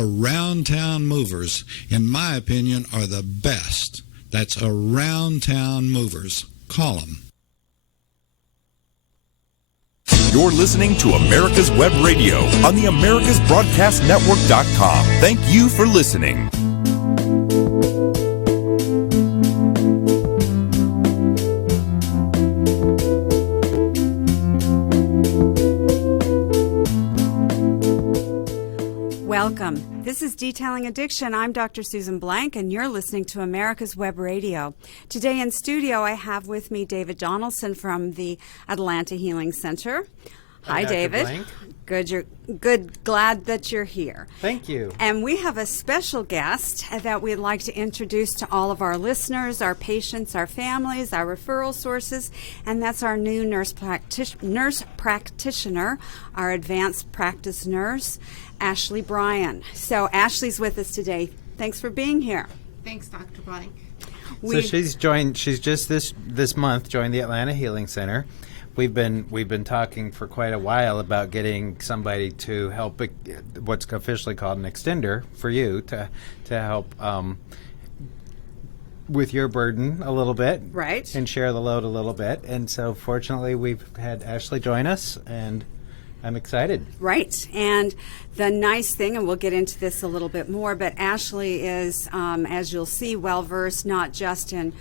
Around Town Movers, in my opinion, are the best. That's Around Town Movers. Call them. You're listening to America's Web Radio on the AmericasBroadcastNetwork.com. Thank you for listening. Welcome. This is Detailing Addiction. I'm Dr. Susan Blank, and you're listening to America's Web Radio. Today in studio, I have with me David Donaldson from the Atlanta Healing Center. Hi, David. Blank. Good. You're good. Glad that you're here. Thank you. And we have a special guest that we'd like to introduce to all of our listeners, our patients, our families, our referral sources, and that's our new nurse practitioner, our advanced practice nurse, Ashley Bryan. So Ashley's with us today. Thanks for being here. Thanks, Dr. Blank. So she's just this month joined the Atlanta Healing Center. We've been talking for quite a while about getting somebody to help what's officially called an extender for you to help with your burden a little bit, right, and share the load a little bit. And so fortunately we've had Ashley join us, and I'm excited. Right. And the nice thing, and we'll get into this a little bit more, but Ashley is, as you'll see, well-versed not just in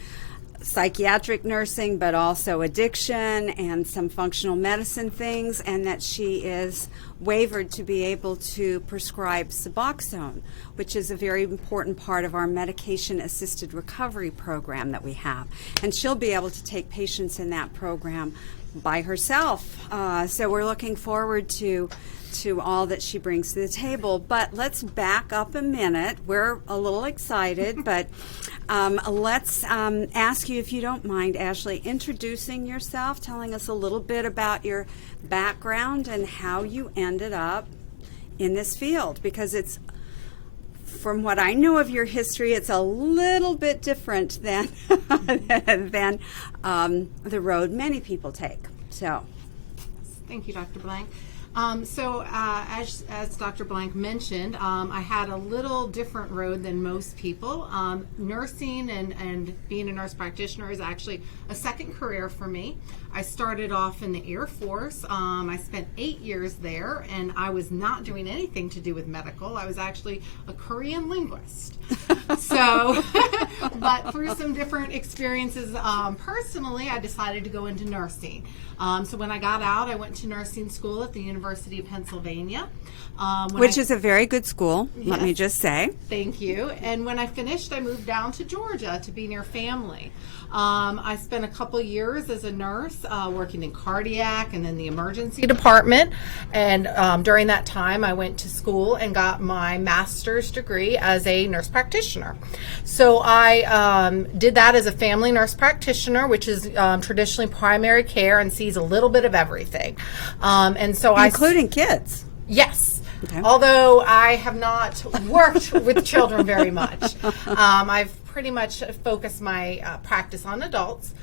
psychiatric nursing, but also addiction and some functional medicine things, and that she is waivered to be able to prescribe Suboxone, which is a very important part of our medication-assisted recovery program that we have. And she'll be able to take patients in that program by herself. So we're looking forward to all that she brings to the table. But let's back up a minute. We're a little excited, but let's ask you, if you don't mind, Ashley, introducing yourself, telling us a little bit about your background and how you ended up in this field, because it's, from what I know of your history, it's a little bit different than than the road many people take. So, thank you, Dr. Blank. As Dr. Blank mentioned, I had a little different road than most people. Nursing and being a nurse practitioner is actually a second career for me. I started off in the Air Force. I spent 8 years there, and I was not doing anything to do with medical. I was actually a Korean linguist. So, but through some different experiences personally, I decided to go into nursing. So when I got out, I went to nursing school at the University of Pennsylvania. Which is a very good school, yes, let me just say. Thank you. And when I finished, I moved down to Georgia to be near family. I spent a couple years as a nurse working in cardiac and in the emergency department. And during that time, I went to school and got my master's degree as a nurse practitioner. So I did that as a family nurse practitioner, which is traditionally primary care and sees a little bit of everything. Including kids. Yes. Okay. Although I have not worked with children very much. I've pretty much focused my practice on adults.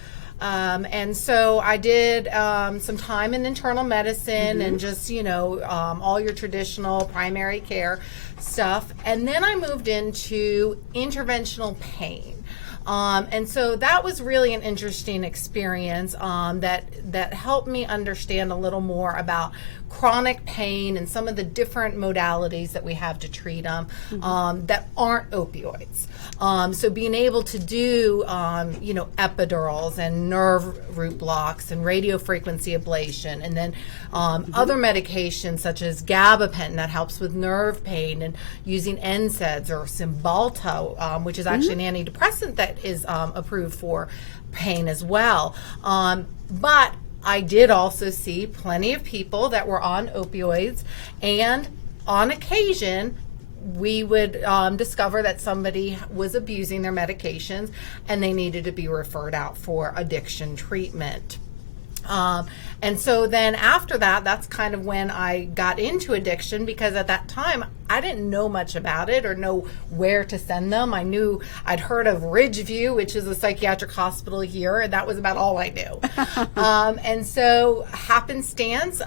And so I did some time in internal medicine and just, all your traditional primary care stuff. And then I moved into interventional pain. And so that was really an interesting experience that helped me understand a little more about chronic pain and some of the different modalities that we have to treat them that aren't opioids. So being able to do, epidurals and nerve root blocks and radiofrequency ablation, and then other medications such as gabapentin that helps with nerve pain, and using NSAIDs or Cymbalta, which is actually an antidepressant that is approved for pain as well. But I did also see plenty of people that were on opioids, and on occasion we would discover that somebody was abusing their medications and they needed to be referred out for addiction treatment. And so then after that, that's kind of when I got into addiction, because at that time I didn't know much about it or know where to send them. I knew I'd heard of Ridgeview, which is a psychiatric hospital here, and that was about all I knew. And so happenstance,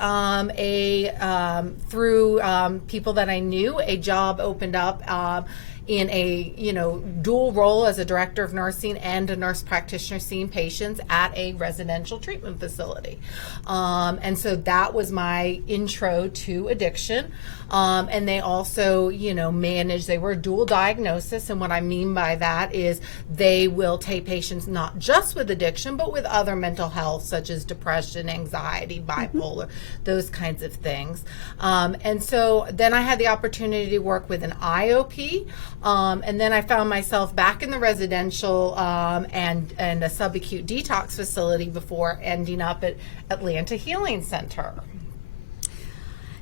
through people that I knew, a job opened up in a dual role as a director of nursing and a nurse practitioner seeing patients at a residential treatment facility. And so that was my intro to addiction. And they also, they were a dual diagnosis. And what I mean by that is they will take patients not just with addiction, but with other mental health, such as depression, anxiety, bipolar, those kinds of things. And so then I had the opportunity to work with an IOP. And then I found myself back in the residential and a subacute detox facility before ending up at Atlanta Healing Center.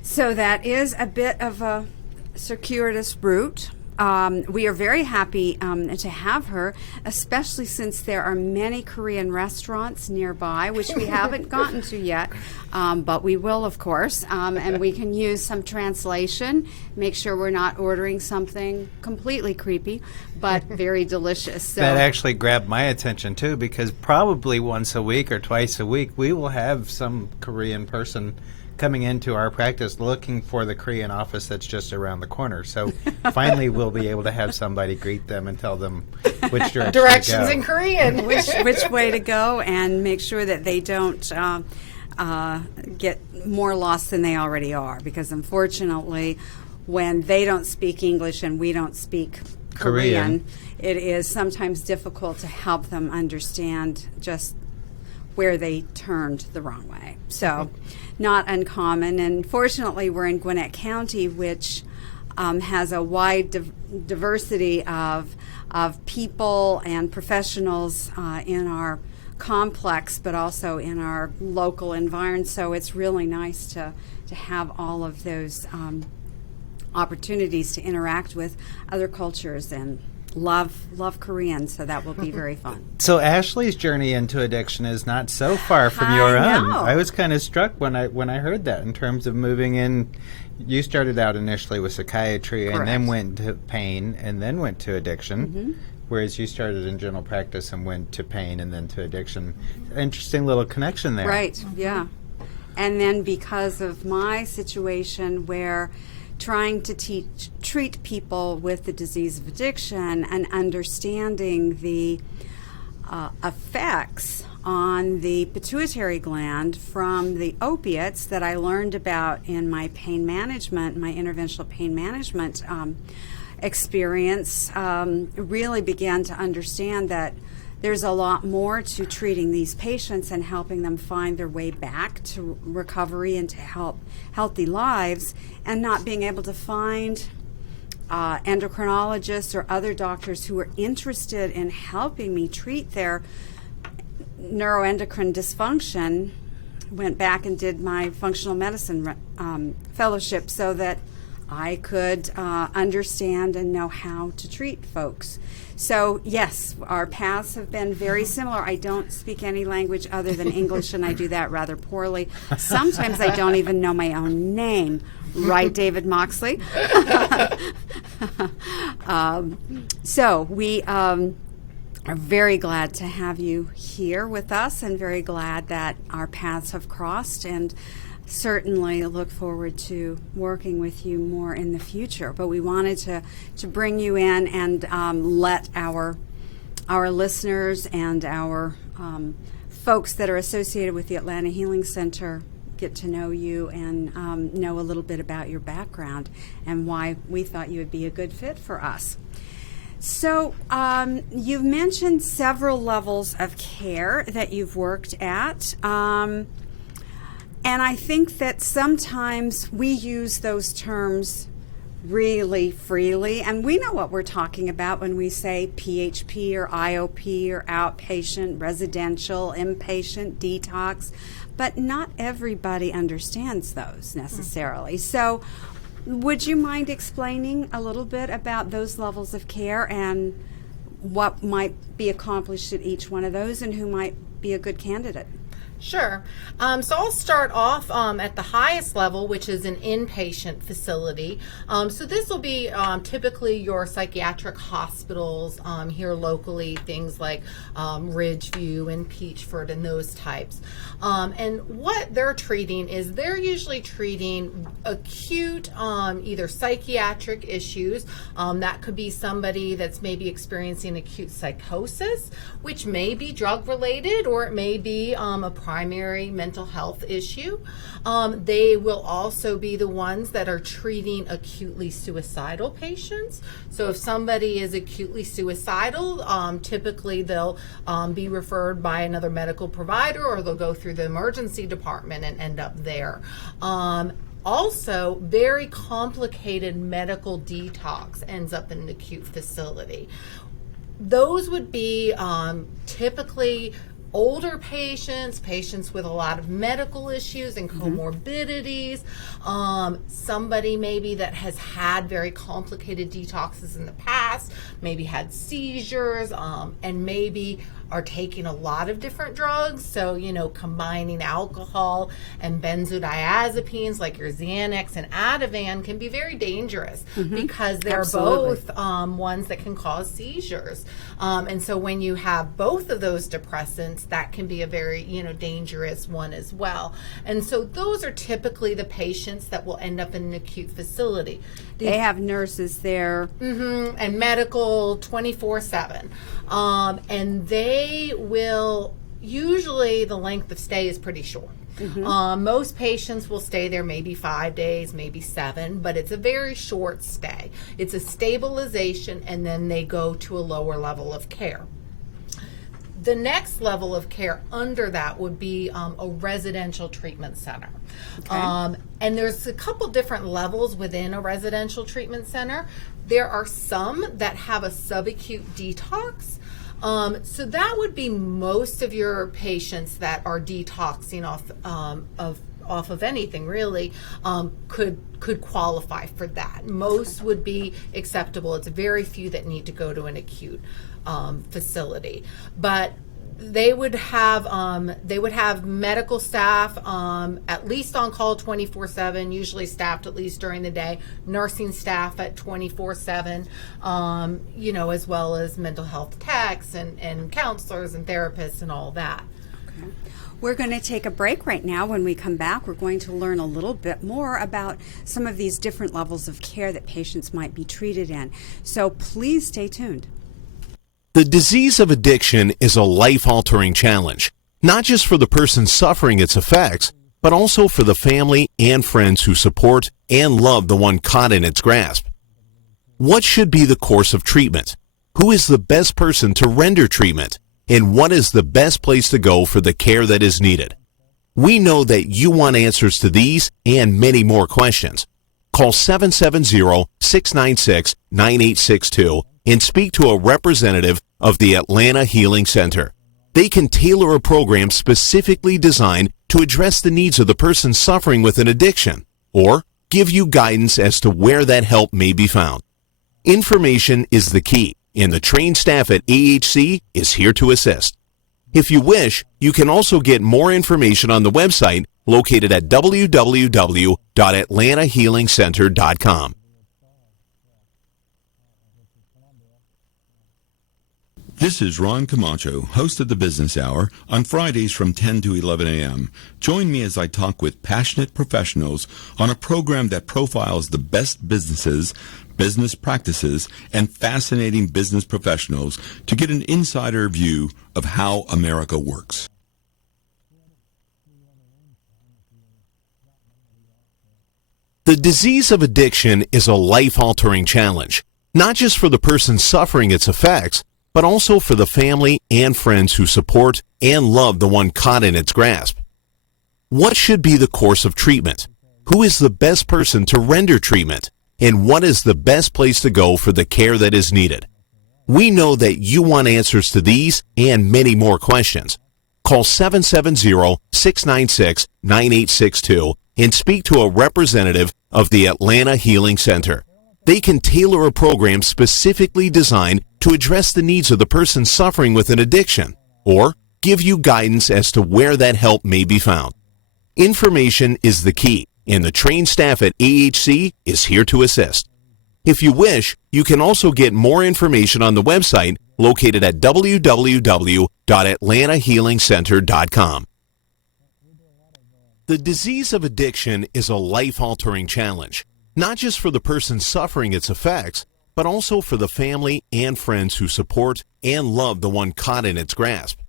So that is a bit of a circuitous route. We are very happy to have her, especially since there are many Korean restaurants nearby, which we haven't gotten to yet, but we will, of course, and we can use some translation, make sure we're not ordering something completely creepy, but very delicious. So that actually grabbed my attention, too, because probably once a week or twice a week, we will have some Korean person coming into our practice looking for the Korean office that's just around the corner. So finally we'll be able to have somebody greet them and tell them which directions to go. In Korean. which way to go, and make sure that they don't get more lost than they already are, because unfortunately when they don't speak English and we don't speak Korean, it is sometimes difficult to help them understand just where they turned the wrong way. So not uncommon. And fortunately, we're in Gwinnett County, which has a wide diversity of people and professionals in our complex, but also in our local environment. So it's really nice to have all of those opportunities to interact with other cultures and love Korean, so that will be very fun. So Ashley's journey into addiction is not so far from your own. I was kind of struck when I heard that, in terms of moving in. You started out initially with psychiatry. Correct. And then went to pain and then went to addiction, whereas you started in general practice and went to pain and then to addiction. Interesting little connection there. Right, yeah. And then because of my situation where trying to treat people with the disease of addiction and understanding the effects on the pituitary gland from the opiates that I learned about in my pain management, my interventional pain management experience, really began to understand that there's a lot more to treating these patients and helping them find their way back to recovery and to healthy lives, and not being able to find endocrinologists or other doctors who are interested in helping me treat their neuroendocrine dysfunction. Went back and did my functional medicine fellowship so that I could understand and know how to treat folks. So yes, our paths have been very similar. I don't speak any language other than English, and I do that rather poorly. Sometimes I don't even know my own name. Right, David Moxley? So we are very glad to have you here with us, and very glad that our paths have crossed, and certainly look forward to working with you more in the future. But we wanted to bring you in and let our listeners and our folks that are associated with the Atlanta Healing Center get to know you and know a little bit about your background and why we thought you would be a good fit for us. So you've mentioned several levels of care that you've worked at. And I think that sometimes we use those terms really freely, and we know what we're talking about when we say PHP or IOP or outpatient, residential, inpatient, detox, but not everybody understands those necessarily. So would you mind explaining a little bit about those levels of care and what might be accomplished at each one of those and who might be a good candidate? Sure. So I'll start off at the highest level, which is an inpatient facility. So this will be typically your psychiatric hospitals here locally, things like Ridgeview and Peachford and those types. And what they're treating is they're usually treating acute either psychiatric issues. That could be somebody that's maybe experiencing acute psychosis, which may be drug related, or it may be a primary mental health issue. They will also be the ones that are treating acutely suicidal patients. So if somebody is acutely suicidal, typically they'll be referred by another medical provider, or they'll go through the emergency department and end up there. Also, very complicated medical detox ends up in an acute facility. Those would be typically older patients with a lot of medical issues and comorbidities, somebody maybe that has had very complicated detoxes in the past, maybe had seizures, and maybe are taking a lot of different drugs. So, combining alcohol and benzodiazepines like your Xanax and Ativan can be very dangerous because they're both ones that can cause seizures. And so when you have both of those depressants, that can be a very, dangerous one as well. And so those are typically the patients that will end up in an acute facility. They have nurses there. And medical 24/7. And they will, usually the length of stay is pretty short. Most patients will stay there maybe 5 days, maybe 7, but it's a very short stay. It's a stabilization, and then they go to a lower level of care. The next level of care under that would be a residential treatment center. Okay. And there's a couple different levels within a residential treatment center. There are some that have a subacute detox. So that would be most of your patients that are detoxing off of anything really, could qualify for that. Most would be acceptable. It's very few that need to go to an acute facility, but they would have medical staff at least on call 24/7, usually staffed at least during the day, nursing staff at 24/7, as well as mental health techs and counselors and therapists and all that. Okay. We're going to take a break right now. When we come back, we're going to learn a little bit more about some of these different levels of care that patients might be treated in. So please stay tuned. The disease of addiction is a life-altering challenge, not just for the person suffering its effects, but also for the family and friends who support and love the one caught in its grasp. What should be the course of treatment? Who is the best person to render treatment? And what is the best place to go for the care that is needed? We know that you want answers to these and many more questions. Call 770-696-9862 and speak to a representative of the Atlanta Healing Center. They can tailor a program specifically designed to address the needs of the person suffering with an addiction, or give you guidance as to where that help may be found. Information is the key, and the trained staff at AHC is here to assist. If you wish, you can also get more information on the website located at www.atlantahealingcenter.com. This is Ron Camacho, host of the Business Hour, on Fridays from 10 to 11 a.m. Join me as I talk with passionate professionals on a program that profiles the best businesses, business practices, and fascinating business professionals to get an insider view of how America works. The disease of addiction is a life-altering challenge, not just for the person suffering its effects, but also for the family and friends who support and love the one caught in its grasp. What should be the course of treatment? Who is the best person to render treatment? And what is the best place to go for the care that is needed? We know that you want answers to these and many more questions. Call 770-696-9862 and speak to a representative of the Atlanta Healing Center. They can tailor a program specifically designed to address the needs of the person suffering with an addiction, or give you guidance as to where that help may be found. Information is the key, and the trained staff at AHC is here to assist. If you wish, you can also get more information on the website located at www.atlantahealingcenter.com. The disease of addiction is a life-altering challenge, not just for the person suffering its effects, but also for the family and friends who support and love the one caught in its grasp.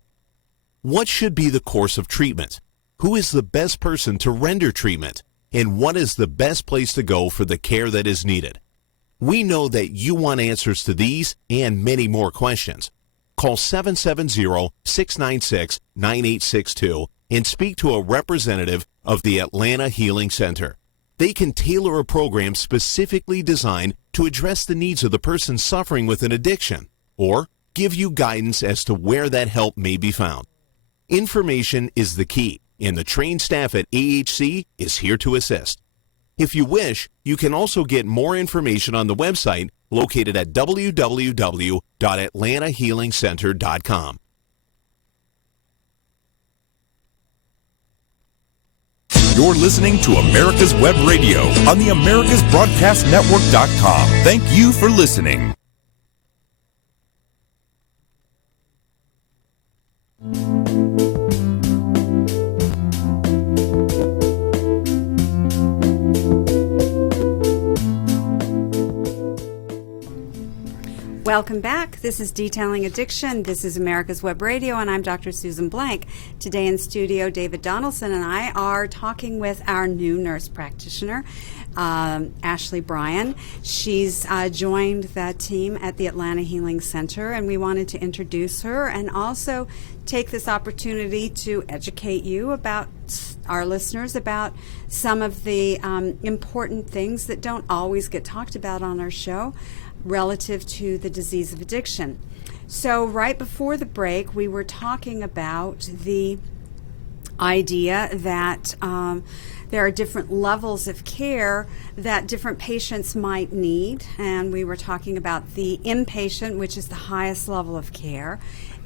What should be the course of treatment? Who is the best person to render treatment? And what is the best place to go for the care that is needed? We know that you want answers to these and many more questions. Call 770-696-9862 and speak to a representative of the Atlanta Healing Center. They can tailor a program specifically designed to address the needs of the person suffering with an addiction, or give you guidance as to where that help may be found. Information is the key, and the trained staff at AHC is here to assist. If you wish, you can also get more information on the website located at www.atlantahealingcenter.com. You're listening to America's Web Radio on the AmericasBroadcastNetwork.com. Thank you for listening. Welcome back. This is Detailing Addiction. This is America's Web Radio, and I'm Dr. Susan Blank. Today in studio, David Donaldson and I are talking with our new nurse practitioner, Ashley Bryan. She's joined the team at the Atlanta Healing Center, and we wanted to introduce her and also take this opportunity to educate you about our listeners about some of the important things that don't always get talked about on our show relative to the disease of addiction. So right before the break, we were talking about the idea that there are different levels of care that different patients might need, and we were talking about the inpatient, which is the highest level of care.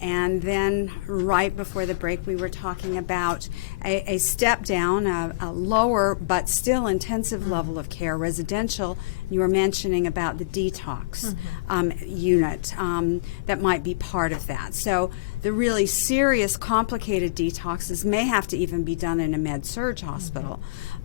And then right before the break, we were talking about a step down, a lower but still intensive level of care, residential. You were mentioning about the detox unit that might be part of that. So the really serious, complicated detoxes may have to even be done in a med-surg hospital.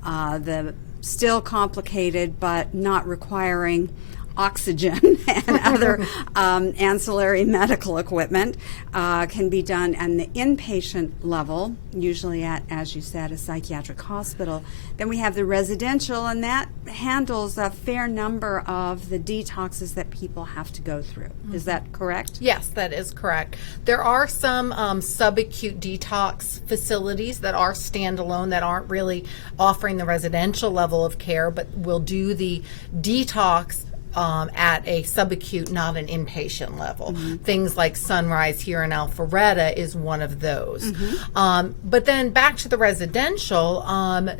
The still complicated but not requiring oxygen and other ancillary medical equipment can be done on the inpatient level, usually at, as you said, a psychiatric hospital. Then we have the residential, and that handles a fair number of the detoxes that people have to go through. Is that correct? Yes, that is correct. There are some subacute detox facilities that are standalone that aren't really offering the residential level of care, but will do the detox at a subacute, not an inpatient level. Things like Sunrise here in Alpharetta is one of those. But then back to the residential,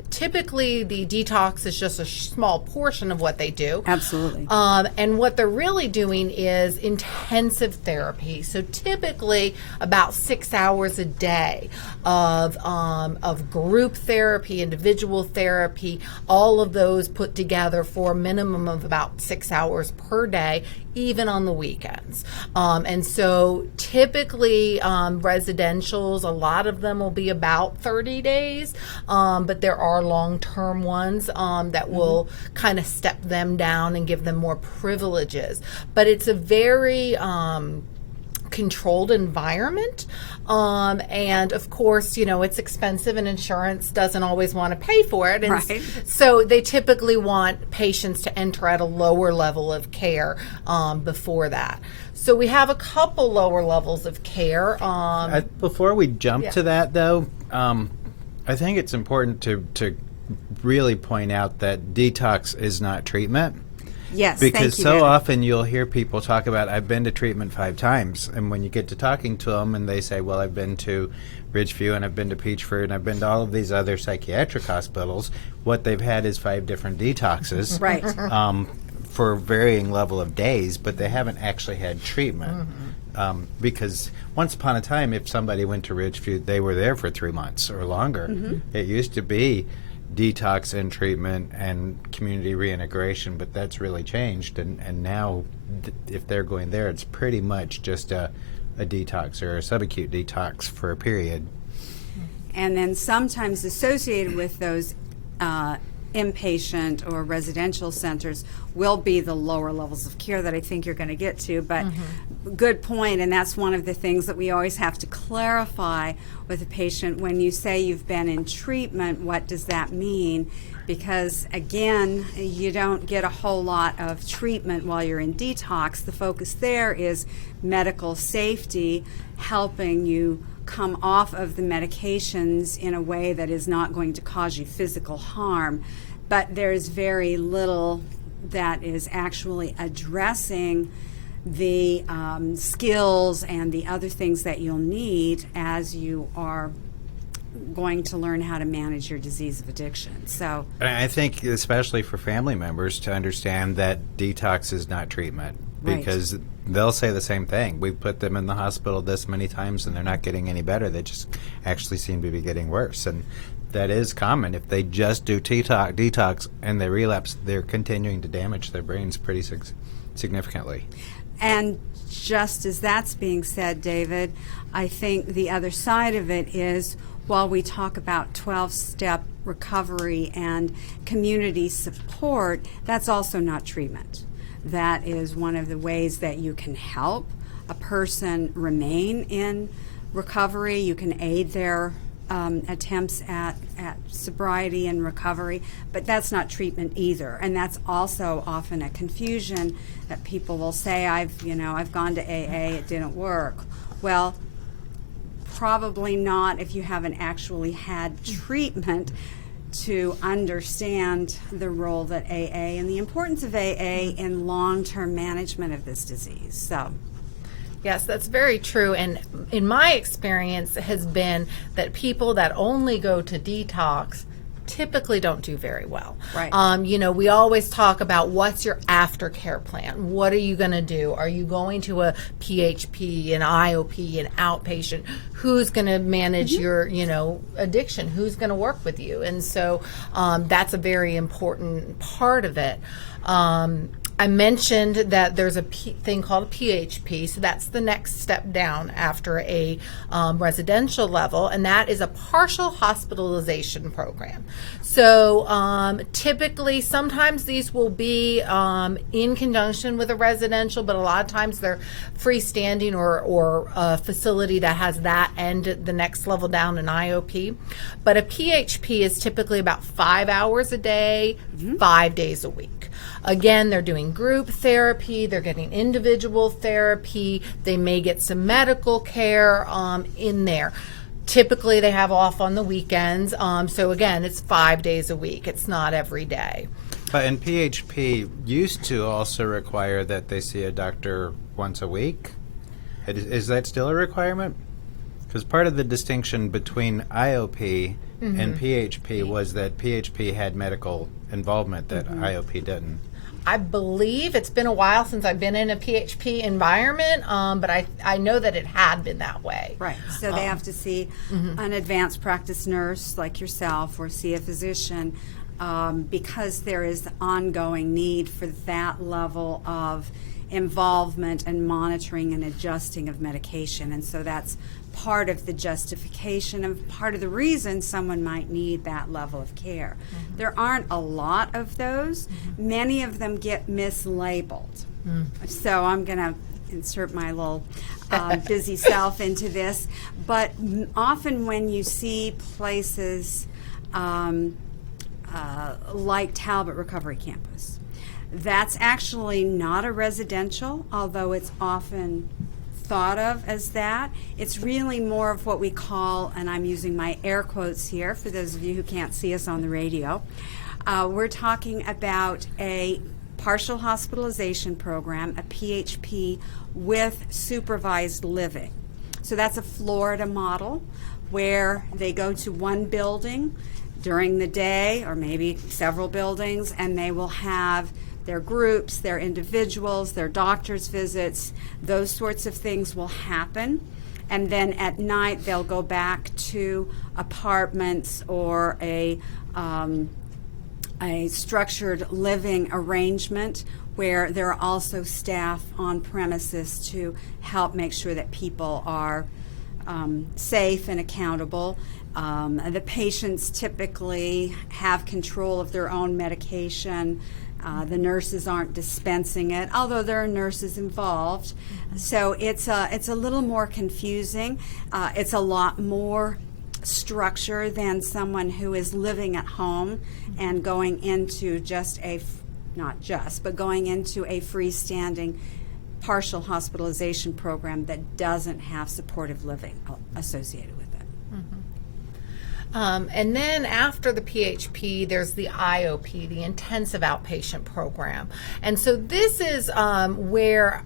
typically the detox is just a small portion of what they do. Absolutely. And what they're really doing is intensive therapy. So typically about 6 hours a day of group therapy, individual therapy, all of those put together for a minimum of about 6 hours per day, even on the weekends. And so typically residentials, a lot of them will be about 30 days, but there are long-term ones that will kind of step them down and give them more privileges. But it's a very controlled environment, and of course, you know, it's expensive and insurance doesn't always want to pay for it, and right. So they typically want patients to enter at a lower level of care before that. So we have a couple lower levels of care. Before we jump to that, though, I think it's important to really point out that detox is not treatment. Yes, because thank you, so David. often you'll hear people talk about, I've been to treatment 5 times, and when you get to talking to them and they say, well, I've been to Ridgeview and I've been to Peachford and I've been to all of these other psychiatric hospitals, what they've had is 5 different detoxes. Right. For varying level of days, but they haven't actually had treatment. because once upon a time, if somebody went to Ridgeview, they were there for 3 months or longer. It used to be detox and treatment and community reintegration, but that's really changed. And now, if they're going there, it's pretty much just a detox or a subacute detox for a period. And then sometimes associated with those inpatient or residential centers will be the lower levels of care that I think you're going to get to. But good point, and that's one of the things that we always have to clarify with a patient. When you say you've been in treatment, what does that mean? Because again, you don't get a whole lot of treatment while you're in detox. The focus there is medical safety, helping you come off of the medications in a way that is not going to cause you physical harm. But there's very little that is actually addressing the skills and the other things that you'll need as you are going to learn how to manage your disease of addiction. So I think especially for family members to understand that detox is not treatment, because they'll say the same thing. We've put them in the hospital this many times and they're not getting any better. They just actually seem to be getting worse. And that is common. If they just do detox and they relapse, they're continuing to damage their brains pretty significantly. And just as that's being said, David, I think the other side of it is, while we talk about 12-step recovery and community support, that's also not treatment. That is one of the ways that you can help a person remain in recovery. You can aid their attempts at sobriety and recovery, but that's not treatment either. And that's also often a confusion that people will say, I've gone to AA, it didn't work. Well, probably not if you haven't actually had treatment to understand the role that AA and the importance of AA in long-term management of this disease. So. Yes, that's very true. And in my experience has been that people that only go to detox typically don't do very well. Right. We always talk about what's your aftercare plan. What are you going to do? Are you going to a PHP, an IOP, an outpatient? Who's going to manage your, addiction? Who's going to work with you? And so that's a very important part of it. I mentioned that there's a thing called a PHP, so that's the next step down after a residential level, and that is a partial hospitalization program. So typically, sometimes these will be in conjunction with a residential, but a lot of times they're freestanding or a facility that has that and the next level down, an IOP. But a PHP is typically about 5 hours a day, 5 days a week. Again, they're doing group therapy, they're getting individual therapy, they may get some medical care in there. Typically, they have off on the weekends, so again, it's 5 days a week. It's not every day. But in PHP used to also require that they see a doctor once a week. Is that still a requirement? Because part of the distinction between IOP and PHP was that PHP had medical involvement that IOP didn't. I believe it's been a while since I've been in a PHP environment, but I know that it had been that way. Right. So they have to see an advanced practice nurse like yourself or see a physician because there is ongoing need for that level of involvement and monitoring and adjusting of medication. And so that's part of the justification and part of the reason someone might need that level of care. There aren't a lot of those. Many of them get mislabeled. So I'm going to insert my little busy self into this. But often when you see places like Talbot Recovery Campus, that's actually not a residential, although it's often thought of as that. It's really more of what we call, and I'm using my air quotes here for those of you who can't see us on the radio, we're talking about a partial hospitalization program, a PHP, with supervised living. So that's a Florida model where they go to one building during the day, or maybe several buildings, and they will have their groups, their individuals, their doctor's visits, those sorts of things will happen. And then at night they'll go back to apartments or a structured living arrangement where there are also staff on premises to help make sure that people are safe and accountable. The patients typically have control of their own medication. The nurses aren't dispensing it, although there are nurses involved. So it's a little more confusing. It's a lot more structure than someone who is living at home and going into going into a freestanding partial hospitalization program that doesn't have supportive living associated with it. And then after the PHP, there's the IOP, the intensive outpatient program. And so this is where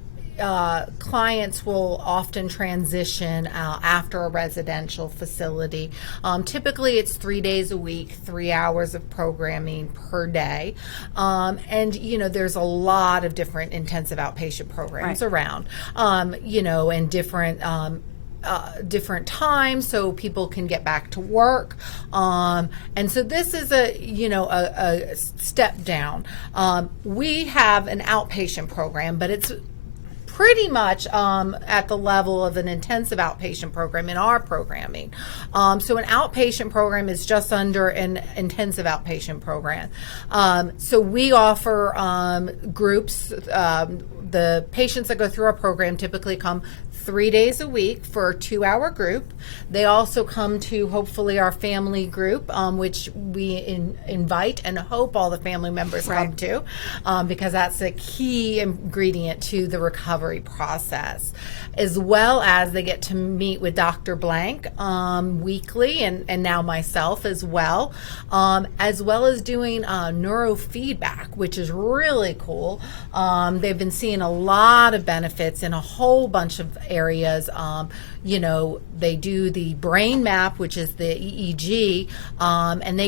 clients will often transition after a residential facility. Typically it's 3 days a week, 3 hours of programming per day. And, there's a lot of different intensive outpatient programs around, and different times so people can get back to work. And so this is a step down. We have an outpatient program, but it's pretty much at the level of an intensive outpatient program in our programming. So an outpatient program is just under an intensive outpatient program. So we offer groups. The patients that go through our program typically come 3 days a week for a 2-hour group. They also come to hopefully our family group, which we invite and hope all the family members come to, because that's a key ingredient to the recovery process. As well as they get to meet with Dr. Blank weekly, and now myself as well as doing neurofeedback, which is really cool. They've been seeing a lot of benefits in a whole bunch of areas. They do the brain map, which is the EEG, and they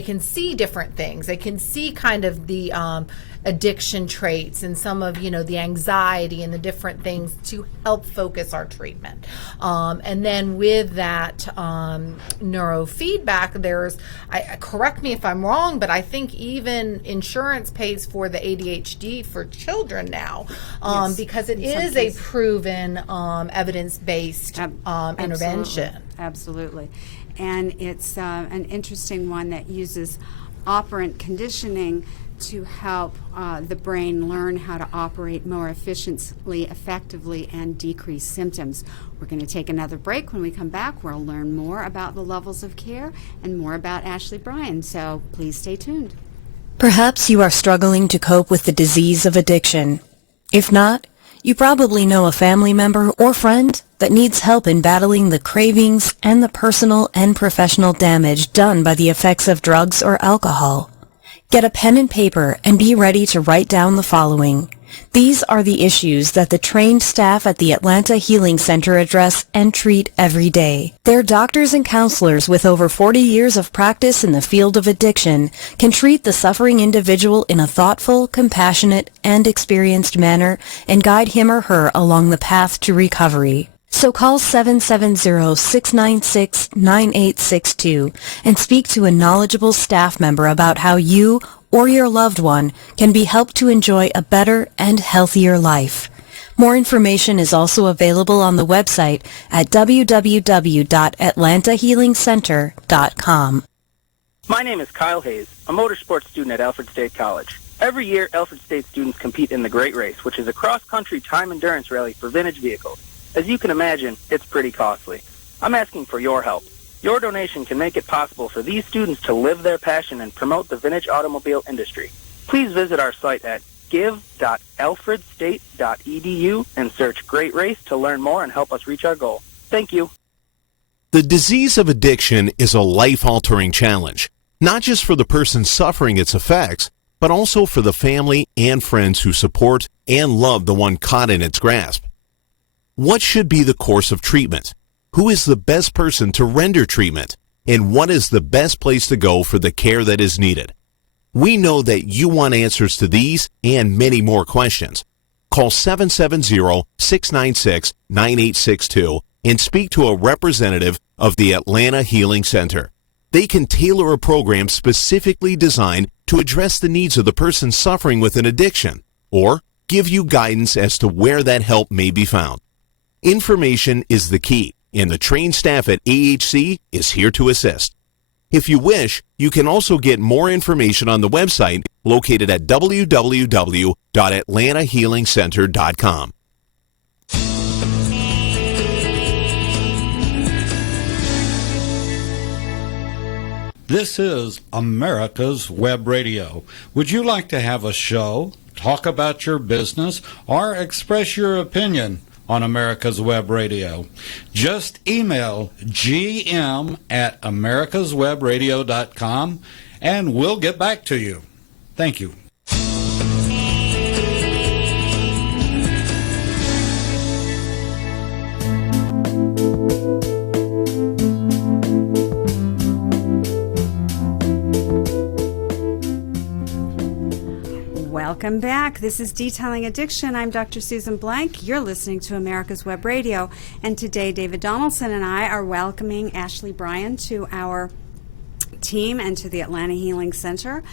can see different things. They can see kind of the addiction traits and some of the anxiety and the different things to help focus our treatment. And then with that neurofeedback, there's correct me if I'm wrong, but I think even insurance pays for the ADHD for children now, because it is a proven evidence-based intervention. Absolutely. And it's an interesting one that uses operant conditioning to help the brain learn how to operate more efficiently, effectively, and decrease symptoms. We're going to take another break. When we come back, we'll learn more about the levels of care and more about Ashley Bryan, so please stay tuned. Perhaps you are struggling to cope with the disease of addiction. If not, you probably know a family member or friend that needs help in battling the cravings and the personal and professional damage done by the effects of drugs or alcohol. Get a pen and paper and be ready to write down the following. These are the issues that the trained staff at the Atlanta Healing Center address and treat every day. Their doctors and counselors with over 40 years of practice in the field of addiction can treat the suffering individual in a thoughtful, compassionate, and experienced manner and guide him or her along the path to recovery. So call 770-696-9862 and speak to a knowledgeable staff member about how you or your loved one can be helped to enjoy a better and healthier life. More information is also available on the website at www.atlantahealingcenter.com. My name is Kyle Hayes, a motorsports student at Alfred State College. Every year, Alfred State students compete in the Great Race, which is a cross-country time endurance rally for vintage vehicles. As you can imagine, it's pretty costly. I'm asking for your help. Your donation can make it possible for these students to live their passion and promote the vintage automobile industry. Please visit our site at give.alfredstate.edu and search Great Race to learn more and help us reach our goal. Thank you. The disease of addiction is a life-altering challenge, not just for the person suffering its effects, but also for the family and friends who support and love the one caught in its grasp. What should be the course of treatment? Who is the best person to render treatment? And what is the best place to go for the care that is needed? We know that you want answers to these and many more questions. Call 770-696-9862 and speak to a representative of the Atlanta Healing Center. They can tailor a program specifically designed to address the needs of the person suffering with an addiction or give you guidance as to where that help may be found. Information is the key, and the trained staff at AHC is here to assist. If you wish, you can also get more information on the website located at www.atlantahealingcenter.com. This is America's Web Radio. Would you like to have a show, talk about your business, or express your opinion on America's Web Radio? Just email gm@americaswebradio.com and we'll get back to you. Thank you. Welcome back. This is Detailing Addiction. I'm Dr. Susan Blank. You're listening to America's Web Radio. And today, David Donaldson and I are welcoming Ashley Bryan to our team and to the Atlanta Healing Center.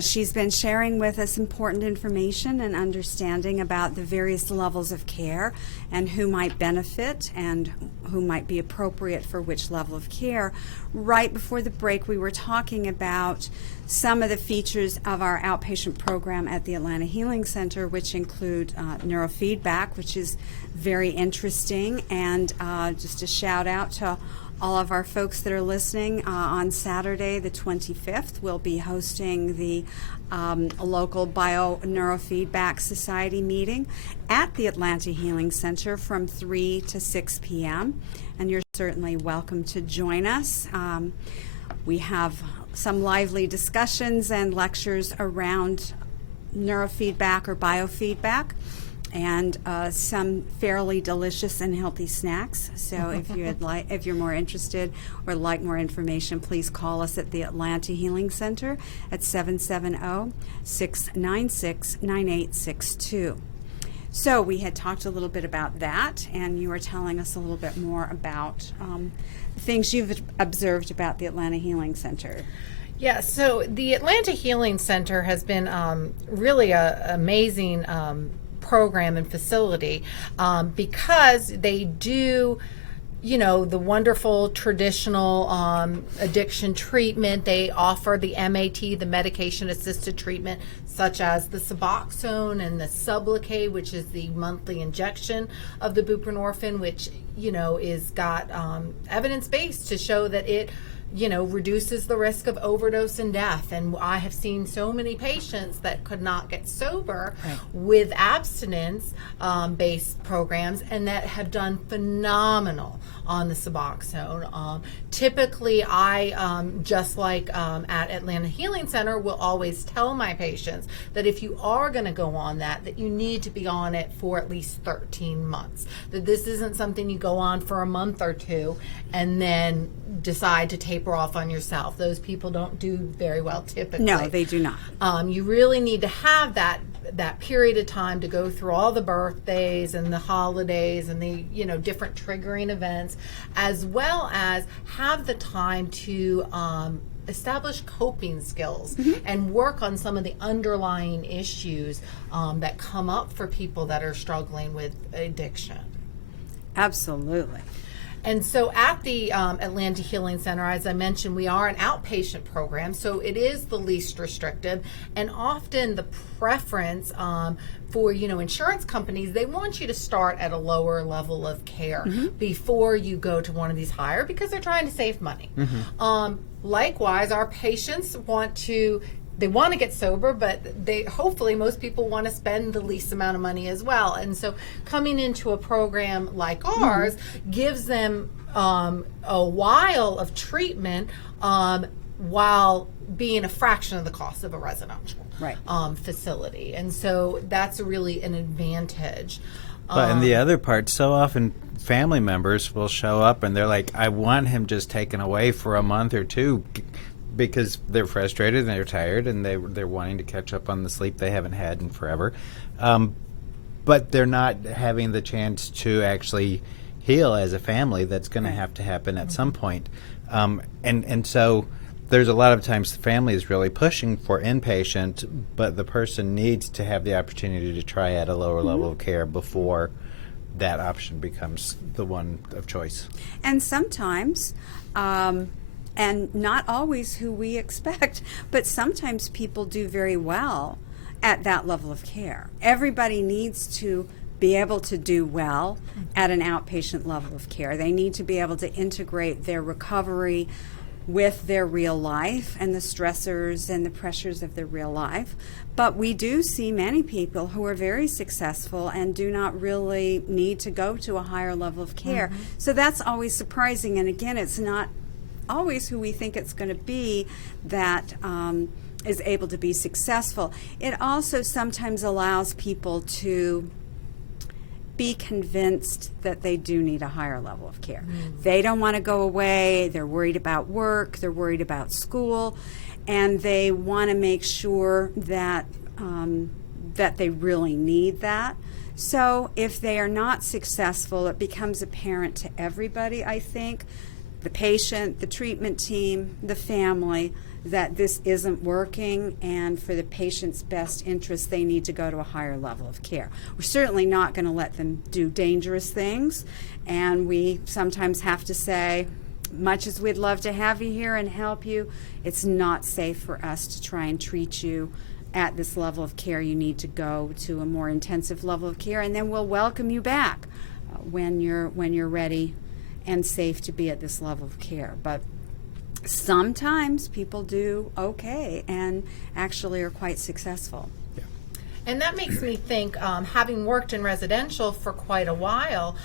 She's been sharing with us important information and understanding about the various levels of care and who might benefit and who might be appropriate for which level of care. Right before the break, we were talking about some of the features of our outpatient program at the Atlanta Healing Center, which include neurofeedback, which is very interesting, and just a shout out to all of our folks that are listening. On Saturday, the 25th, we'll be hosting the local Bio-Neurofeedback Society meeting at the Atlanta Healing Center from 3 to 6 p.m., and you're certainly welcome to join us. We have some lively discussions and lectures around neurofeedback or biofeedback, and some fairly delicious and healthy snacks. So if you're more interested or like more information, please call us at the Atlanta Healing Center at 770-696-9862. So we had talked a little bit about that, and you were telling us a little bit more about the things you've observed about the Atlanta Healing Center. Yeah, so the Atlanta Healing Center has been really an amazing program and facility because they do, the wonderful traditional addiction treatment. They offer the MAT, the medication-assisted treatment, such as the Suboxone and the Sublocade, which is the monthly injection of the buprenorphine, which, is got evidence-based to show that it reduces the risk of overdose and death. And I have seen so many patients that could not get sober with abstinence-based programs and that have done phenomenal on the Suboxone. Typically, I, just like at Atlanta Healing Center, will always tell my patients that if you are going to go on that you need to be on it for at least 13 months. That this isn't something you go on for a month or two and then decide to taper off on yourself. Those people don't do very well typically. No, they do not. You really need to have that period of time to go through all the birthdays and the holidays and the different triggering events, as well as have the time to establish coping skills and work on some of the underlying issues that come up for people that are struggling with addiction. Absolutely. And so at the Atlanta Healing Center, as I mentioned, we are an outpatient program, so it is the least restrictive, and often the preference for insurance companies, they want you to start at a lower level of care before you go to one of these higher, because they're trying to save money. Likewise, our patients want to get sober, but hopefully most people want to spend the least amount of money as well. And so coming into a program like ours gives them a while of treatment while being a fraction of the cost of a residential facility. And so that's really an advantage. But and the other part, so often family members will show up and they're like, I want him just taken away for a month or two. because they're frustrated and they're tired and they're wanting to catch up on the sleep they haven't had in forever. But they're not having the chance to actually heal as a family. That's going to have to happen at some point. And so there's a lot of times the family is really pushing for inpatient, but the person needs to have the opportunity to try at a lower level of care before that option becomes the one of choice. And sometimes, and not always who we expect, but sometimes people do very well at that level of care. Everybody needs to be able to do well at an outpatient level of care. They need to be able to integrate their recovery with their real life and the stressors and the pressures of their real life. But we do see many people who are very successful and do not really need to go to a higher level of care. So that's always surprising. And again, it's not always who we think it's going to be that is able to be successful. It also sometimes allows people to be convinced that they do need a higher level of care. They don't want to go away. They're worried about work. They're worried about school. And they want to make sure that that they really need that. So if they are not successful, it becomes apparent to everybody, I think, the patient, the treatment team, the family, that this isn't working, and for the patient's best interest, they need to go to a higher level of care. We're certainly not going to let them do dangerous things, and we sometimes have to say, much as we'd love to have you here and help you, it's not safe for us to try and treat you at this level of care. You need to go to a more intensive level of care, and then we'll welcome you back when you're ready and safe to be at this level of care. But sometimes people do okay and actually are quite successful. And that makes me think, having worked in residential for quite a while,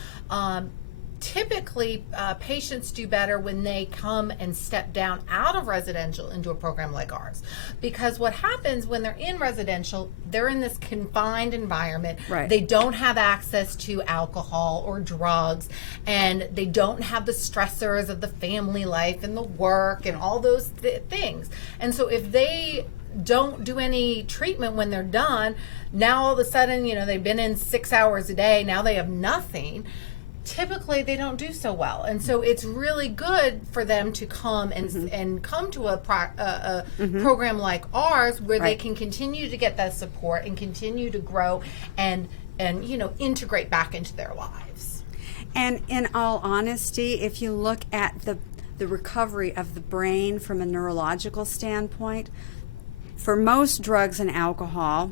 typically patients do better when they come and step down out of residential into a program like ours. Because what happens when they're in residential, they're in this confined environment. Right. They don't have access to alcohol or drugs, and they don't have the stressors of the family life and the work and all those things. And so if they don't do any treatment when they're done, now all of a sudden, they've been in 6 hours a day, now they have nothing. Typically they don't do so well, and so it's really good for them to come and come to a program like ours, where they can continue to get that support and continue to grow and integrate back into their lives. And in all honesty, if you look at the recovery of the brain from a neurological standpoint, for most drugs and alcohol,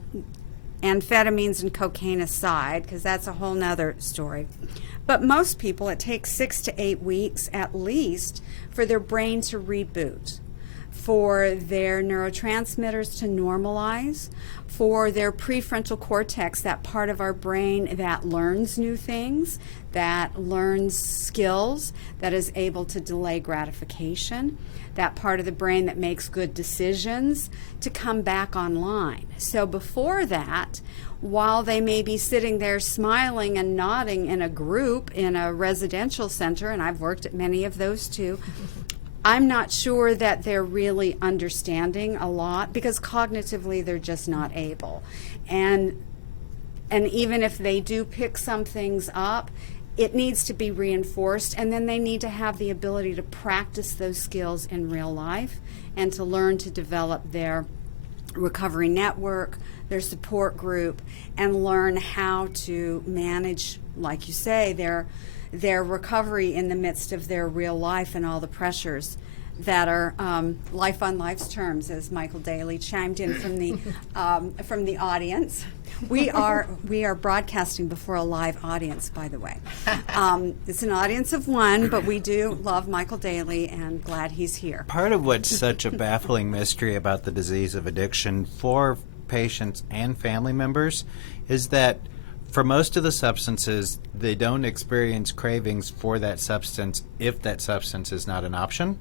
amphetamines and cocaine aside, because that's a whole nother story, but most people, it takes 6 to 8 weeks at least for their brain to reboot, for their neurotransmitters to normalize, for their prefrontal cortex, that part of our brain that learns new things, that learns skills, that is able to delay gratification, that part of the brain that makes good decisions, to come back online. So before that, while they may be sitting there smiling and nodding in a group in a residential center, and I've worked at many of those too, I'm not sure that they're really understanding a lot, because cognitively they're just not able. And even if they do pick some things up, it needs to be reinforced, and then they need to have the ability to practice those skills in real life and to learn to develop their recovery network, their support group, and learn how to manage, like you say, their recovery in the midst of their real life and all the pressures that are life on life's terms, as Michael Daly chimed in from the audience. We are broadcasting before a live audience, by the way. It's an audience of one, but we do love Michael Daly and glad he's here. Part of what's such a baffling mystery about the disease of addiction for patients and family members is that for most of the substances, they don't experience cravings for that substance if that substance is not an option.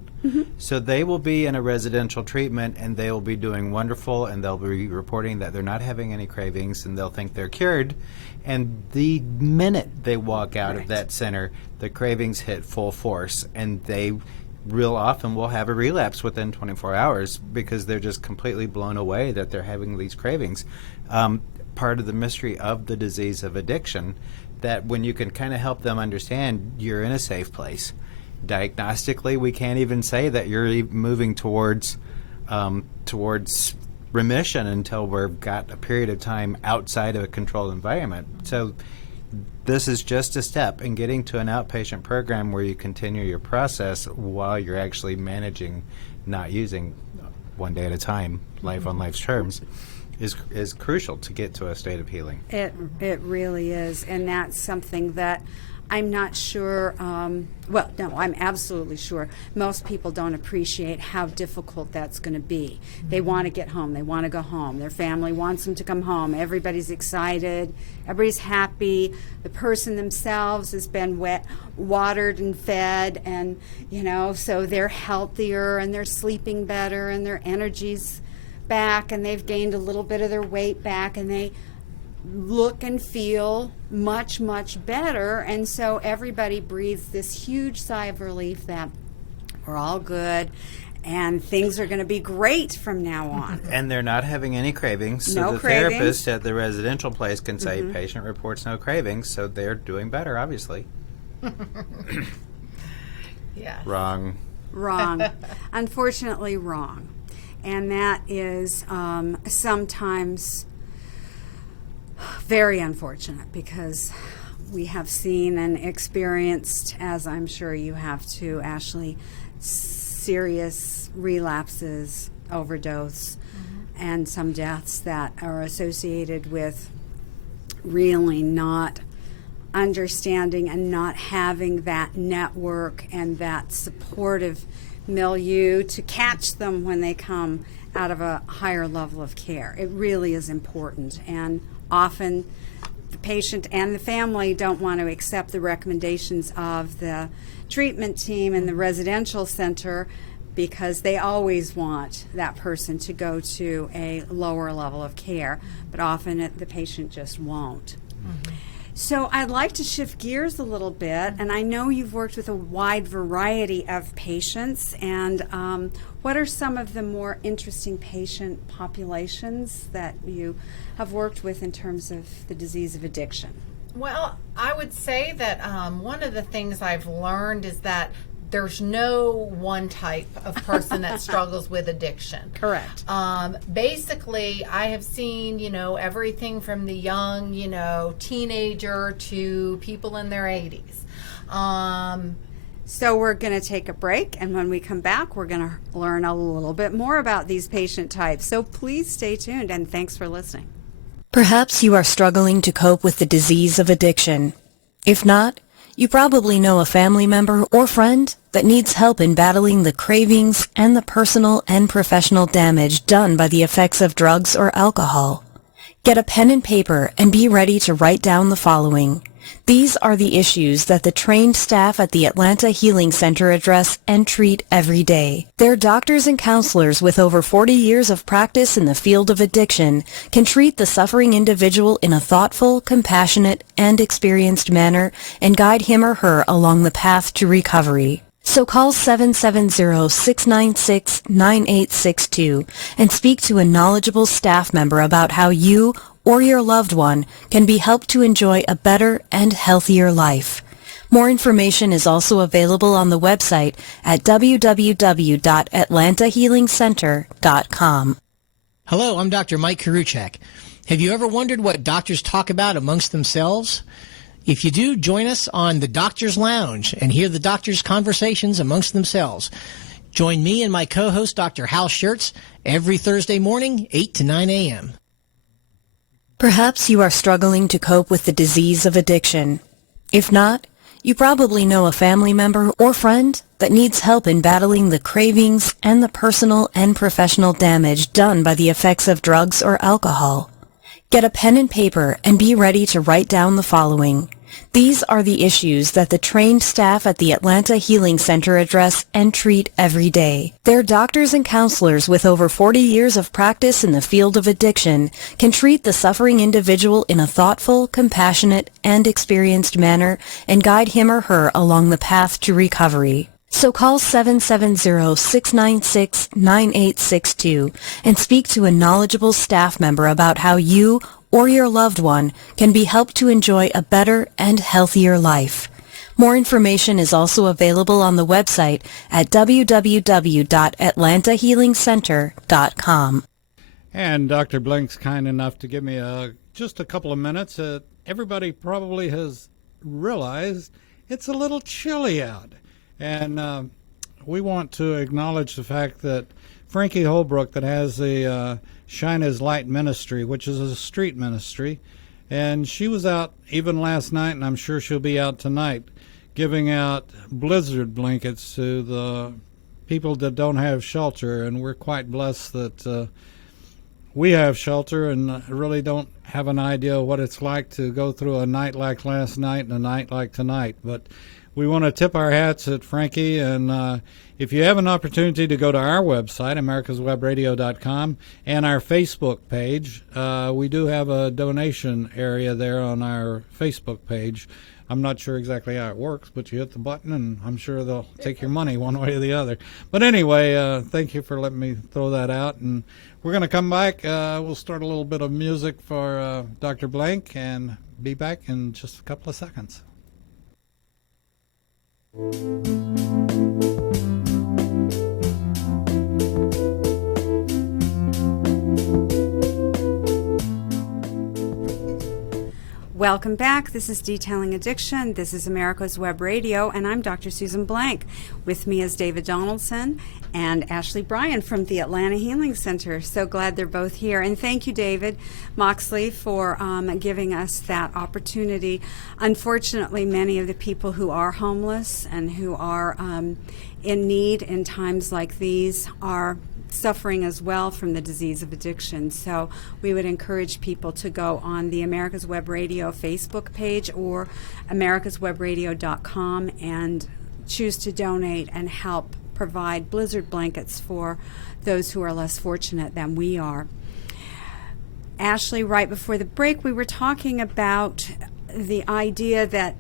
So they will be in a residential treatment and they will be doing wonderful, and they'll be reporting that they're not having any cravings, and they'll think they're cured. And the minute they walk out of that center, the cravings hit full force, and they real often will have a relapse within 24 hours because they're just completely blown away that they're having these cravings. Part of the mystery of the disease of addiction, that when you can kind of help them understand you're in a safe place. Diagnostically, we can't even say that you're moving towards remission until we've got a period of time outside of a controlled environment. So this is just a step in getting to an outpatient program where you continue your process while you're actually managing not using one day at a time, life on life's terms, is crucial to get to a state of healing. It really is, and that's something that I'm not sure, I'm absolutely sure most people don't appreciate how difficult that's going to be. They want to get home. They want to go home. Their family wants them to come home. Everybody's excited. Everybody's happy. The person themselves has been watered and fed, and, so they're healthier and they're sleeping better and their energy's back and they've gained a little bit of their weight back and they look and feel much, much better. And so everybody breathes this huge sigh of relief that we're all good and things are going to be great from now on. And they're not having any cravings. So No the cravings. therapist at the residential place can say, patient reports no cravings, so they're doing better, obviously. Yeah. Wrong. Wrong. Unfortunately, wrong. And that is sometimes very unfortunate because we have seen and experienced, as I'm sure you have too, Ashley, serious relapses, overdose, and some deaths that are associated with really not understanding and not having that network and that supportive milieu to catch them when they come out of a higher level of care. It really is important, and often the patient and the family don't want to accept the recommendations of the treatment team in the residential center because they always want that person to go to a lower level of care, but often the patient just won't. So I'd like to shift gears a little bit, and I know you've worked with a wide variety of patients, and what are some of the more interesting patient populations that you have worked with in terms of the disease of addiction? Well, I would say that one of the things I've learned is that there's no one type of person that struggles with addiction. Correct. Basically, I have seen, everything from the young, teenager to people in their 80s. So we're going to take a break, and when we come back, we're going to learn a little bit more about these patient types. So please stay tuned, and thanks for listening. Perhaps you are struggling to cope with the disease of addiction. If not, you probably know a family member or friend that needs help in battling the cravings and the personal and professional damage done by the effects of drugs or alcohol. Get a pen and paper and be ready to write down the following. These are the issues that the trained staff at the Atlanta Healing Center address and treat every day. Their doctors and counselors with over 40 years of practice in the field of addiction can treat the suffering individual in a thoughtful, compassionate, and experienced manner and guide him or her along the path to recovery. So call 770-696-9862 and speak to a knowledgeable staff member about how you or your loved one can be helped to enjoy a better and healthier life. More information is also available on the website at www.atlantahealingcenter.com. Hello, I'm Dr. Mike Karuchak. Have you ever wondered what doctors talk about amongst themselves? If you do, join us on the Doctor's Lounge and hear the doctors' conversations amongst themselves. Join me and my co-host, Dr. Hal Schertz, every Thursday morning, 8 to 9 a.m. Perhaps you are struggling to cope with the disease of addiction. If not, you probably know a family member or friend that needs help in battling the cravings and the personal and professional damage done by the effects of drugs or alcohol. Get a pen and paper and be ready to write down the following. These are the issues that the trained staff at the Atlanta Healing Center address and treat every day. Their doctors and counselors with over 40 years of practice in the field of addiction can treat the suffering individual in a thoughtful, compassionate, and experienced manner and guide him or her along the path to recovery. So call 770-696-9862 and speak to a knowledgeable staff member about how you or your loved one can be helped to enjoy a better and healthier life. More information is also available on the website at www.atlantahealingcenter.com. And Dr. Blank's kind enough to give me just a couple of minutes. Everybody probably has realized it's a little chilly out. And we want to acknowledge the fact that Frankie Holbrook, that has the Shine His Light Ministry, which is a street ministry, and she was out even last night, and I'm sure she'll be out tonight, giving out blizzard blankets to the people that don't have shelter. And we're quite blessed that we have shelter and really don't have an idea what it's like to go through a night like last night and a night like tonight. But we want to tip our hats at Frankie, and if you have an opportunity to go to our website, americaswebradio.com, and our Facebook page, we do have a donation area there on our Facebook page. I'm not sure exactly how it works, but you hit the button, and I'm sure they'll take your money one way or the other. But anyway, thank you for letting me throw that out, and we're going to come back. We'll start a little bit of music for Dr. Blank and be back in just a couple of seconds. Welcome back. This is Detailing Addiction. This is America's Web Radio, and I'm Dr. Susan Blank. With me is David Donaldson and Ashley Bryan from the Atlanta Healing Center. So glad they're both here. And thank you, David Moxley, for giving us that opportunity. Unfortunately, many of the people who are homeless and who are in need in times like these are suffering as well from the disease of addiction. So we would encourage people to go on the America's Web Radio Facebook page or americaswebradio.com and choose to donate and help provide blizzard blankets for those who are less fortunate than we are. Ashley, right before the break, we were talking about the idea that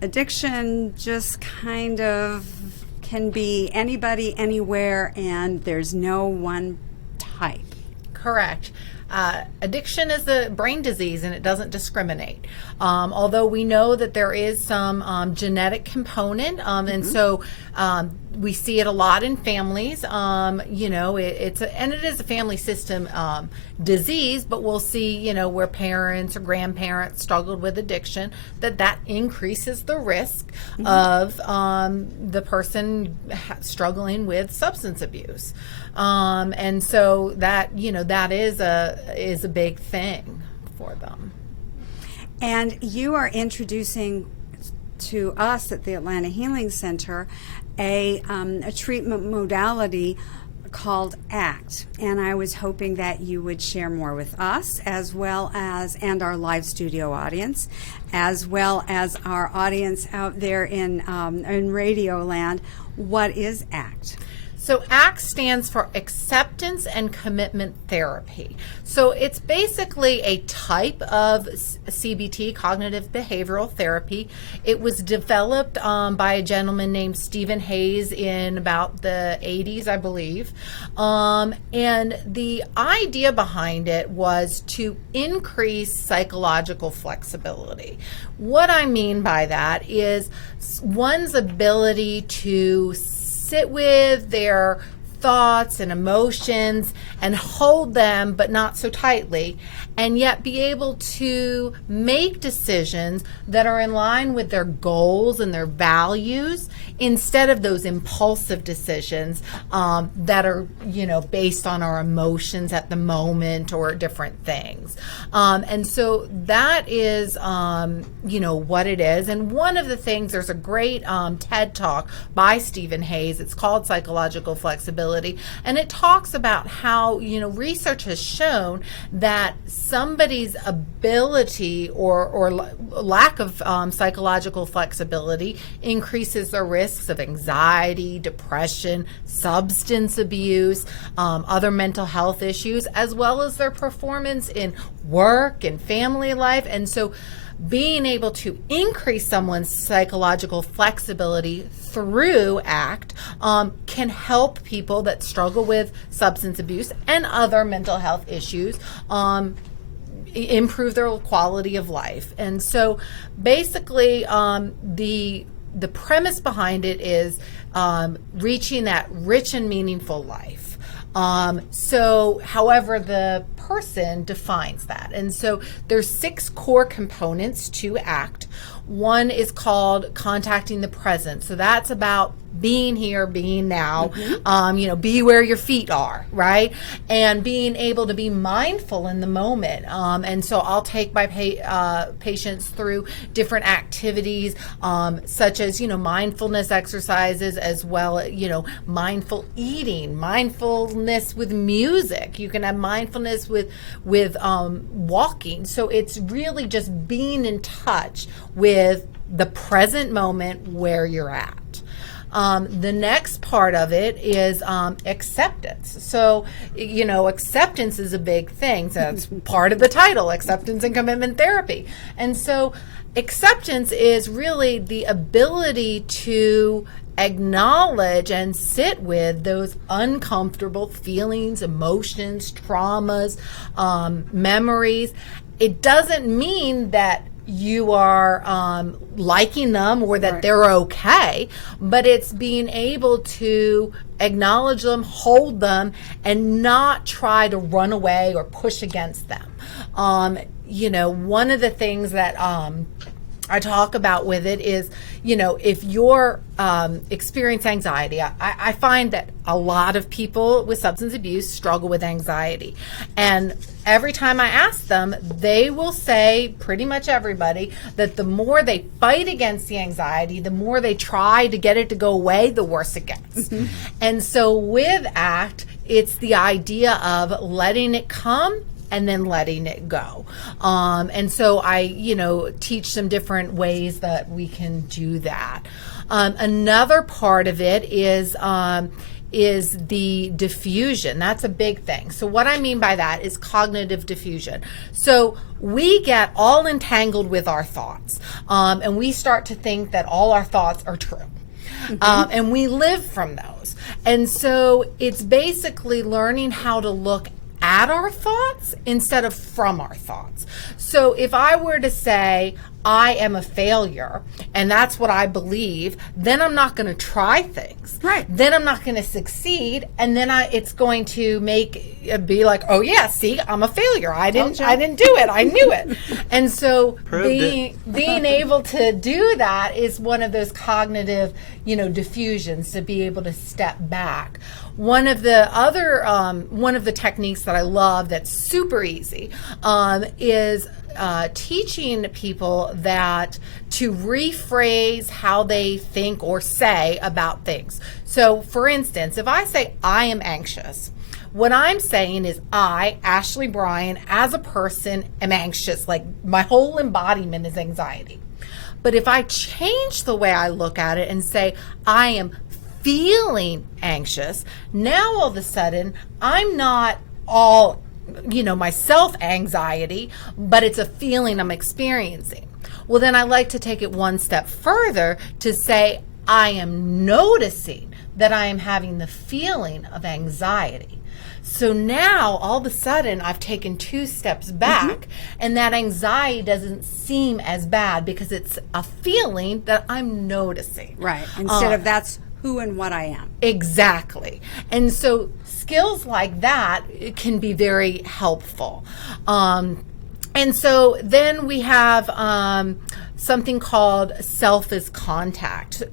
addiction just kind of can be anybody, anywhere, and there's no one type. Correct. Addiction is a brain disease and it doesn't discriminate. Although we know that there is some genetic component, and so we see it a lot in families. It is a family system disease, but we'll see, where parents or grandparents struggled with addiction, that increases the risk of the person struggling with substance abuse. And so that is a big thing for them. And you are introducing to us at the Atlanta Healing Center a treatment modality called ACT, and I was hoping that you would share more with us, as well as and our live studio audience, as well as our audience out there in Radio Land. What is ACT? So ACT stands for Acceptance and Commitment Therapy. So it's basically a type of CBT, cognitive behavioral therapy. It was developed by a gentleman named Stephen Hayes in about the 80s, I believe. And the idea behind it was to increase psychological flexibility. What I mean by that is one's ability to sit with their thoughts and emotions and hold them, but not so tightly, and yet be able to make decisions that are in line with their goals and their values, instead of those impulsive decisions that are, based on our emotions at the moment or different things. And so that is, what it is. And one of the things, there's a great TED Talk by Stephen Hayes. It's called Psychological Flexibility. And it talks about how, research has shown that somebody's ability or lack of psychological flexibility increases their risks of anxiety, depression, substance abuse, other mental health issues, as well as their performance in work and family life. And so being able to increase someone's psychological flexibility through ACT can help people that struggle with substance abuse and other mental health issues improve their quality of life. And so basically the premise behind it is reaching that rich and meaningful life. So however the person defines that. And so there's 6 core components to ACT. One is called contacting the present. So that's about being here, being now, be where your feet are, right? And being able to be mindful in the moment. And so I'll take my patients through different activities, such as, mindfulness exercises, as well, mindful eating, mindfulness with music. You can have mindfulness with walking. So it's really just being in touch with the present moment where you're at. The next part of it is acceptance. So, acceptance is a big thing. So that's part of the title, Acceptance and Commitment Therapy. And so acceptance is really the ability to acknowledge and sit with those uncomfortable feelings, emotions, traumas, memories. It doesn't mean that you are liking them or that they're okay, but it's being able to acknowledge them, hold them, and not try to run away or push against them. One of the things that I talk about with it is, if you're experience anxiety, I find that a lot of people with substance abuse struggle with anxiety. And every time I ask them, they will say, pretty much everybody, that the more they fight against the anxiety, the more they try to get it to go away, the worse it gets. And so with ACT, it's the idea of letting it come and then letting it go. And so I, teach some different ways that we can do that. Another part of it is the diffusion. That's a big thing. So what I mean by that is cognitive diffusion. So we get all entangled with our thoughts, and we start to think that all our thoughts are true. And we live from those. And so it's basically learning how to look at our thoughts instead of from our thoughts. So if I were to say, I am a failure, and that's what I believe, then I'm not going to try things. Right. Then I'm not going to succeed, and then it's going to be like, oh yeah, see, I'm a failure. I didn't do it. I knew it. And so being able to do that is one of those cognitive, diffusions, to be able to step back. One of the techniques that I love that's super easy is teaching people that to rephrase how they think or say about things. So, for instance, if I say I am anxious, what I'm saying is I, Ashley Bryan, as a person, am anxious. Like my whole embodiment is anxiety. But if I change the way I look at it and say I am feeling anxious, now all of a sudden I'm not all myself anxiety, but it's a feeling I'm experiencing. Well, then I like to take it one step further to say, I am noticing that I am having the feeling of anxiety. So now all of a sudden I've taken 2 steps back, and that anxiety doesn't seem as bad because it's a feeling that I'm noticing. Right. Instead of that's who and what I am. Exactly. And so skills like that can be very helpful. And so then we have something called self as context.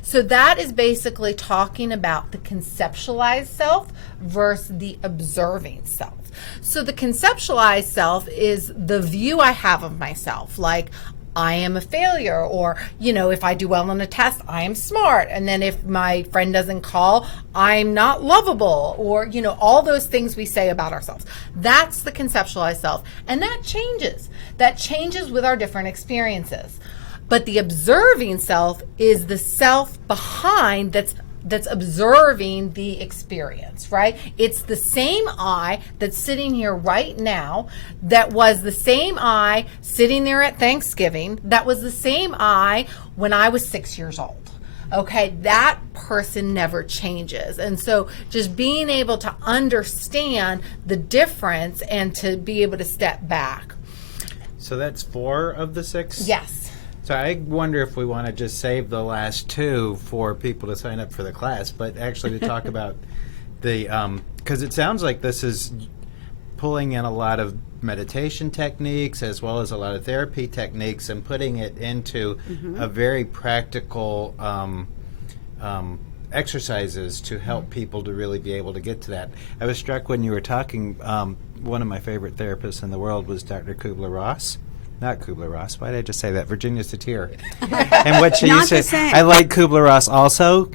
So that is basically talking about the conceptualized self versus the observing self. So the conceptualized self is the view I have of myself, like I am a failure, or, if I do well on a test, I am smart. And then if my friend doesn't call, I'm not lovable, or, all those things we say about ourselves. That's the conceptualized self. And that changes. That changes with our different experiences. But the observing self is the self behind that's that's observing the experience, right? It's the same I that's sitting here right now that was the same I sitting there at Thanksgiving, that was the same I when I was 6 years old. Okay, that person never changes. And so just being able to understand the difference and to be able to step back. So that's 4 of the 6? Yes. So I wonder if we want to just save the last 2 for people to sign up for the class, but actually to talk about the, because it sounds like this is pulling in a lot of meditation techniques as well as a lot of therapy techniques and putting it into a very practical exercises to help people to really be able to get to that. I was struck when you were talking, one of my favorite therapists in the world was Dr. Kubler-Ross. Not Kubler-Ross. Why did I just say that? Virginia Satir. And what she used to say, I like Kubler-Ross also,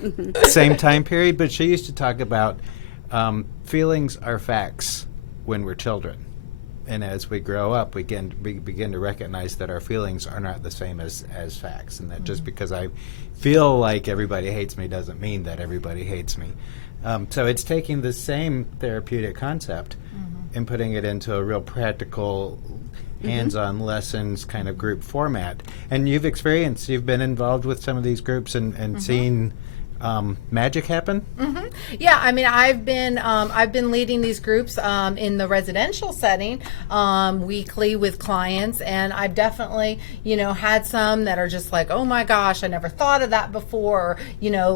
same time period, but she used to talk about feelings are facts when we're children. And as we grow up, we begin to recognize that our feelings are not the same as facts, and that just because I feel like everybody hates me doesn't mean that everybody hates me. So it's taking the same therapeutic concept and putting it into a real practical, hands-on lessons kind of group format. And you've been involved with some of these groups and seen magic happen? Yeah, I mean, I've been leading these groups in the residential setting weekly with clients, and I've definitely, had some that are just like, oh my gosh, I never thought of that before. Or,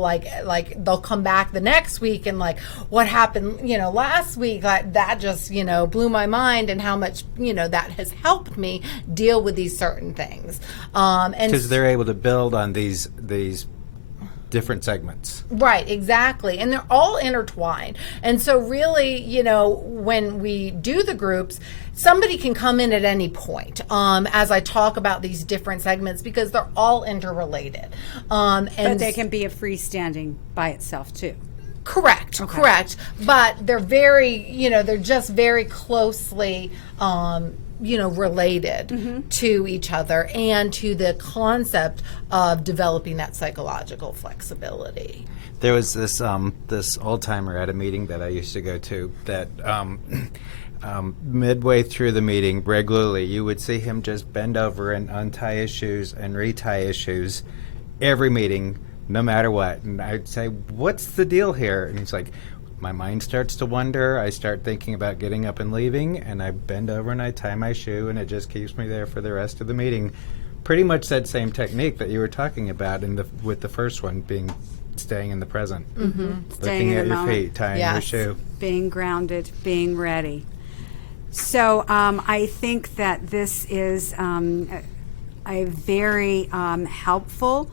like they'll come back the next week and like, what happened, last week? Like, that just, blew my mind, and how much, that has helped me deal with these certain things. And because they're able to build on these different segments. Right, exactly. And they're all intertwined. And so really, when we do the groups, somebody can come in at any point as I talk about these different segments, because they're all interrelated. But they can be a freestanding by itself too. Correct, Okay. correct. But they're very, they're just very closely related to each other and to the concept of developing that psychological flexibility. There was this old timer at a meeting that I used to go to that midway through the meeting, regularly, you would see him just bend over and untie his shoes and retie his shoes every meeting, no matter what. And I'd say, "What's the deal here?" And he's like, my mind starts to wander. I start thinking about getting up and leaving, and I bend over and I tie my shoe, and it just keeps me there for the rest of the meeting. Pretty much that same technique that you were talking about with the first one being staying in the present, Staying looking in at the your moment. feet, tying your shoe. Being grounded, being ready. So I think that this is a very helpful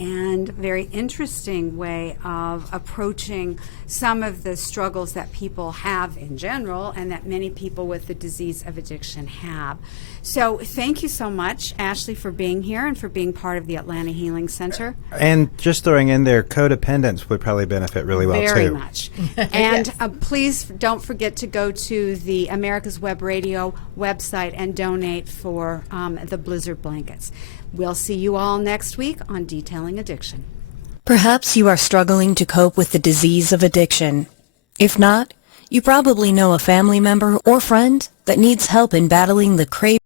and very interesting way of approaching some of the struggles that people have in general, and that many people with the disease of addiction have. So thank you so much, Ashley, for being here and for being part of the Atlanta Healing Center. And just throwing in there, codependence would probably benefit really well, Very too. much. And please don't forget to go to the America's Web Radio website and donate for the Blizzard blankets. We'll see you all next week on Detailing Addiction. Perhaps you are struggling to cope with the disease of addiction. If not, you probably know a family member or friend that needs help in battling the craving